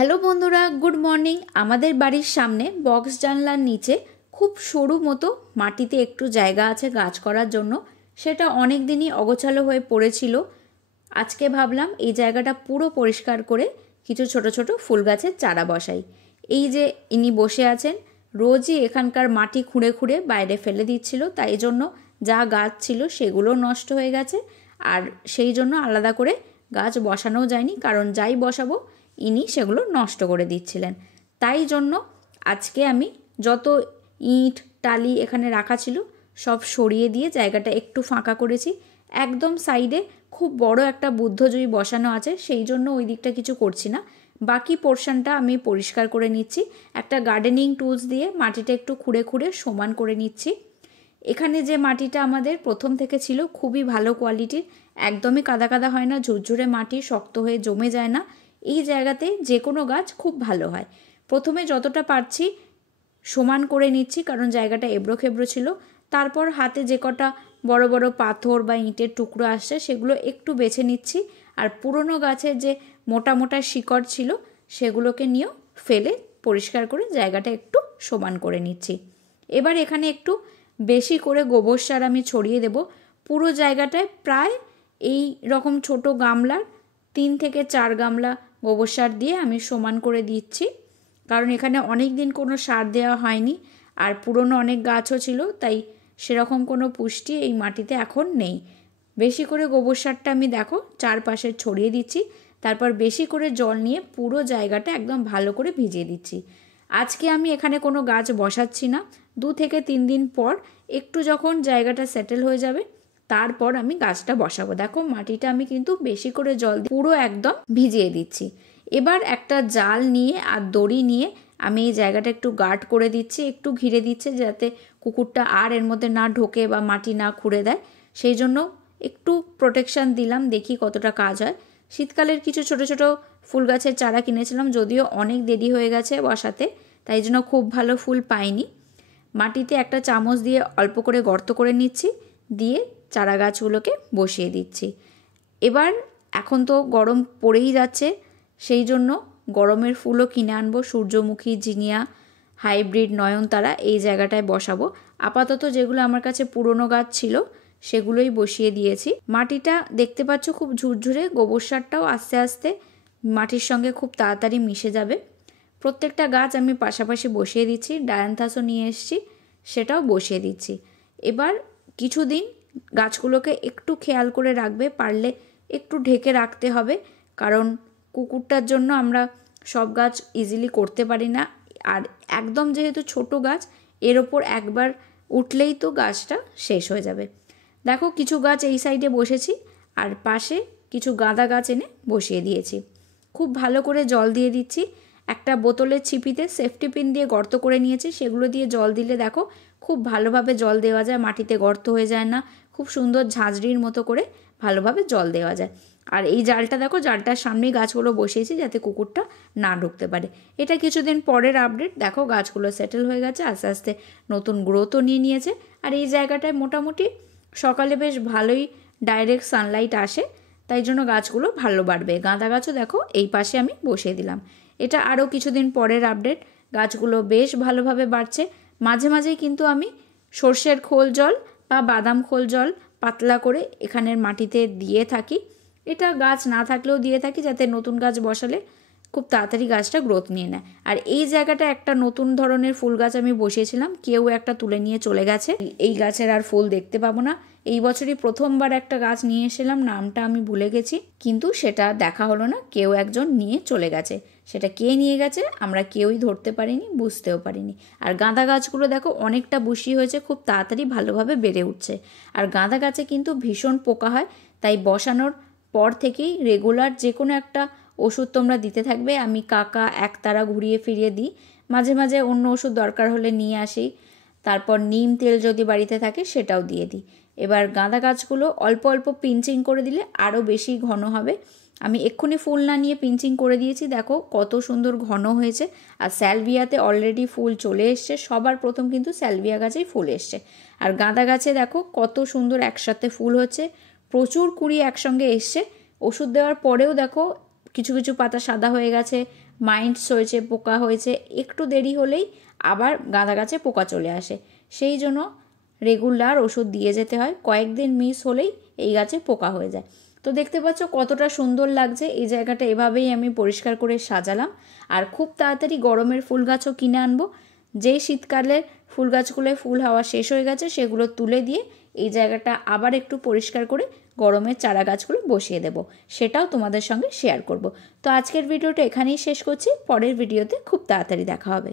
Hello বন্ধুরা, good morning. আমাদের বাড়ির সামনে বক্স জানলার নিচে খুব সরু মতো মাটিতে একটু জায়গা আছে গাছ করার জন্য। সেটা অনেক দিনই অগোছালো হয়ে পড়েছিল। আজকে ভাবলাম এই জায়গাটা পুরো পরিষ্কার করে কিছু ছোট ছোট ফুল গাছের চারা বসাই। এই যে ইনি বসে আছেন, রোজই এখানকার মাটি খুঁড়ে খুঁড়ে বাইরে ফেলে দিচ্ছিল, তাই জন্য যা গাছ ছিল সেগুলো নষ্ট হয়ে গেছে। আর সেই জন্য আলাদা করে গাছ বসানোও যায়নি, কারণ যাই বসাবো ইনি সেগুলো নষ্ট করে দিচ্ছিলেন। তাই জন্য আজকে আমি যত ইট টালি এখানে রাখা ছিল সব সরিয়ে দিয়ে জায়গাটা একটু ফাঁকা করেছি। একদম সাইডে খুব বড় একটা বুদ্ধজয়ী বসানো আছে, সেই জন্য ওই দিকটা কিছু করছি না। বাকি পোর্শনটা আমি পরিষ্কার করে নিচ্ছি। একটা গার্ডেনিং টুলস দিয়ে মাটিটা একটু খুঁড়ে খুঁড়ে সমান করে নিচ্ছি। এখানে যে মাটিটা আমাদের প্রথম থেকে ছিল খুবই ভালো কোয়ালিটির, একদমই কাদা কাদা হয় না, ঝুরঝুরে মাটি, শক্ত হয়ে জমে যায় না। এই জায়গাতে যে কোনো গাছ খুব ভালো হয়। প্রথমে যতটা পারছি সমান করে নিচ্ছি, কারণ জায়গাটা এবড়ো খেবড়ো ছিল। তারপর হাতে যে কটা বড় বড় পাথর বা ইটের টুকরো আসছে সেগুলো একটু বেছে নিচ্ছি। আর পুরনো গাছের যে মোটা মোটা শিকড় ছিল সেগুলোকে নিয়েও ফেলে পরিষ্কার করে জায়গাটা একটু সমান করে নিচ্ছি। এবার এখানে একটু বেশি করে গোবর সার আমি ছড়িয়ে দেব। পুরো জায়গাটায় প্রায় এই রকম ছোট গামলার 3 থেকে 4 গামলা গোবর সার দিয়ে আমি সমান করে দিচ্ছি, কারণ এখানে অনেক দিন কোনো সার দেওয়া হয়নি আর পুরনো অনেক গাছও ছিল, তাই সেরকম কোনো পুষ্টি এই মাটিতে এখন নেই। বেশি করে গোবর সারটা আমি দেখো চারপাশে ছড়িয়ে দিচ্ছি। তারপর বেশি করে জল নিয়ে পুরো জায়গাটা একদম ভালো করে ভিজিয়ে দিচ্ছি। আজকে আমি এখানে কোনো গাছ বসাচ্ছি না। 2 থেকে 3 দিন পর একটু যখন জায়গাটা সেটেল হয়ে যাবে তারপর আমি গাছটা বসাবো। দেখো মাটিটা আমি কিন্তু বেশি করে জল দিয়ে পুরো একদম ভিজিয়ে দিচ্ছি। এবার একটা জাল নিয়ে আর দড়ি নিয়ে আমি এই জায়গাটা একটু গার্ড করে দিচ্ছি, একটু ঘিরে দিচ্ছে যাতে কুকুরটা আর এর মধ্যে না ঢোকে বা মাটি না খুঁড়ে দেয়। সেই জন্য একটু প্রোটেকশান দিলাম, দেখি কতটা কাজ হয়। শীতকালের কিছু ছোট ছোট ফুল গাছের চারা কিনেছিলাম, যদিও অনেক দেরি হয়ে গেছে বসাতে, তাই জন্য খুব ভালো ফুল পাইনি। মাটিতে একটা চামচ দিয়ে অল্প করে গর্ত করে নিচ্ছি, দিয়ে চারা গাছগুলোকে বসিয়ে দিচ্ছি। এবার এখন তো গরম পড়েই যাচ্ছে, সেই জন্য গরমের ফুলও কিনে আনবো। সূর্যমুখী, জিনিয়া, হাইব্রিড, নয়নতারা এই জায়গাটায় বসাবো। আপাতত যেগুলো আমার কাছে পুরনো গাছ ছিল সেগুলোই বসিয়ে দিয়েছি। মাটিটা দেখতে পাচ্ছ খুব ঝুরঝুরে, গোবর সারটাও আস্তে আস্তে মাটির সঙ্গে খুব তাড়াতাড়ি মিশে যাবে। প্রত্যেকটা গাছ আমি পাশাপাশি বসিয়ে দিচ্ছি। ডায়ান্থাসও নিয়ে এসেছি, সেটাও বসিয়ে দিচ্ছি। এবার কিছুদিন গাছগুলোকে একটু খেয়াল করে রাখবে, পারলে একটু ঢেকে রাখতে হবে, কারণ কুকুরটার জন্য আমরা সব গাছ ইজিলি করতে পারি না। আর একদম যেহেতু ছোট গাছ, এর ওপর একবার উঠলেই তো গাছটা শেষ হয়ে যাবে। দেখো কিছু গাছ এই সাইডে বসেছি আর পাশে কিছু গাঁদা গাছ এনে বসিয়ে দিয়েছি। খুব ভালো করে জল দিয়ে দিচ্ছি। একটা বোতলের ছিপিতে সেফটি পিন দিয়ে গর্ত করে নিয়েছি, সেগুলো দিয়ে জল দিলে দেখো খুব ভালোভাবে জল দেওয়া যায়, মাটিতে গর্ত হয়ে যায় না, খুব সুন্দর ঝাঁঝরির মতো করে ভালোভাবে জল দেওয়া যায়। আর এই জালটা দেখো, জালটার সামনেই গাছগুলো বসিয়েছি যাতে কুকুরটা না ঢুকতে পারে। এটা কিছুদিন পরের আপডেট। দেখো গাছগুলো সেটেল হয়ে গেছে, আস্তে আস্তে নতুন গ্রোথও নিয়ে নিয়েছে। আর এই জায়গাটায় মোটামুটি সকালে বেশ ভালোই ডাইরেক্ট সানলাইট আসে, তাই জন্য গাছগুলো ভালো বাড়বে। গাঁদা গাছও দেখো এই পাশে আমি বসিয়ে দিলাম। এটা আরও কিছুদিন পরের আপডেট। গাছগুলো বেশ ভালোভাবে বাড়ছে। মাঝে মাঝেই কিন্তু আমি সর্ষের খোল জল বা বাদাম খোল জল পাতলা করে এখানের মাটিতে দিয়ে থাকি। এটা গাছ না থাকলেও দিয়ে থাকি, যাতে নতুন গাছ বসালে খুব তাড়াতাড়ি গাছটা গ্রোথ নিয়ে নেয়। আর এই জায়গাটা একটা নতুন ধরনের ফুল গাছ আমি বসিয়েছিলাম, কেউ একটা তুলে নিয়ে চলে গেছে। এই গাছের আর ফুল দেখতে পাবো না। এই বছরই প্রথমবার একটা গাছ নিয়ে এসেছিলাম, নামটা আমি ভুলে গেছি, কিন্তু সেটা দেখা হলো না, কেউ একজন নিয়ে চলে গেছে। সেটা কে নিয়ে গেছে আমরা কেউই ধরতে পারিনি, বুঝতেও পারিনি। আর গাঁদা গাছগুলো দেখো অনেকটা বুশি হয়েছে, খুব তাড়াতাড়ি ভালোভাবে বেড়ে উঠছে। আর গাঁদা গাছে কিন্তু ভীষণ পোকা হয়, তাই বসানোর পর থেকেই রেগুলার যে কোনো একটা ওষুধ তোমরা দিতে থাকবে। আমি কাকা একতারা ঘুরিয়ে ফিরিয়ে দিই, মাঝে মাঝে অন্য ওষুধ দরকার হলে নিয়ে আসি। তারপর নিম তেল যদি বাড়িতে থাকে সেটাও দিয়ে দিই। এবার গাঁদা গাছগুলো অল্প অল্প পিঞ্চিং করে দিলে আরও বেশি ঘন হবে। আমি এক্ষুনি ফুল না নিয়ে পিঞ্চিং করে দিয়েছি, দেখো কত সুন্দর ঘন হয়েছে। আর স্যালভিয়াতে অলরেডি ফুল চলে এসছে, সবার প্রথম কিন্তু স্যালভিয়া গাছেই ফুল এসছে। আর গাঁদা গাছে দেখো কত সুন্দর একসাথে ফুল হচ্ছে, প্রচুর কুঁড়ি একসঙ্গে এসছে। ওষুধ দেওয়ার পরেও দেখো কিছু কিছু পাতা সাদা হয়ে গেছে, মাইন্ডস হয়েছে, পোকা হয়েছে, একটু দেরি হলেই আবার গাঁদা গাছে পোকা চলে আসে। সেই জন্য রেগুলার ওষুধ দিয়ে যেতে হয়, কয়েকদিন মিস হলেই এই গাছে পোকা হয়ে যায়। তো দেখতে পাচ্ছ কতটা সুন্দর লাগছে। এই জায়গাটা এভাবেই আমি পরিষ্কার করে সাজালাম। আর খুব তাড়াতাড়ি গরমের ফুল গাছও কিনে আনবো। যেই শীতকালে ফুল গাছগুলোয় ফুল হওয়া শেষ হয়ে গেছে সেগুলো তুলে দিয়ে এই জায়গাটা আবার একটু পরিষ্কার করে গরমের চারা গাছগুলো বসিয়ে দেব, সেটাও তোমাদের সঙ্গে শেয়ার করব। তো আজকের ভিডিওটা এখানেই শেষ করছি, পরের ভিডিওতে খুব তাড়াতাড়ি দেখা হবে।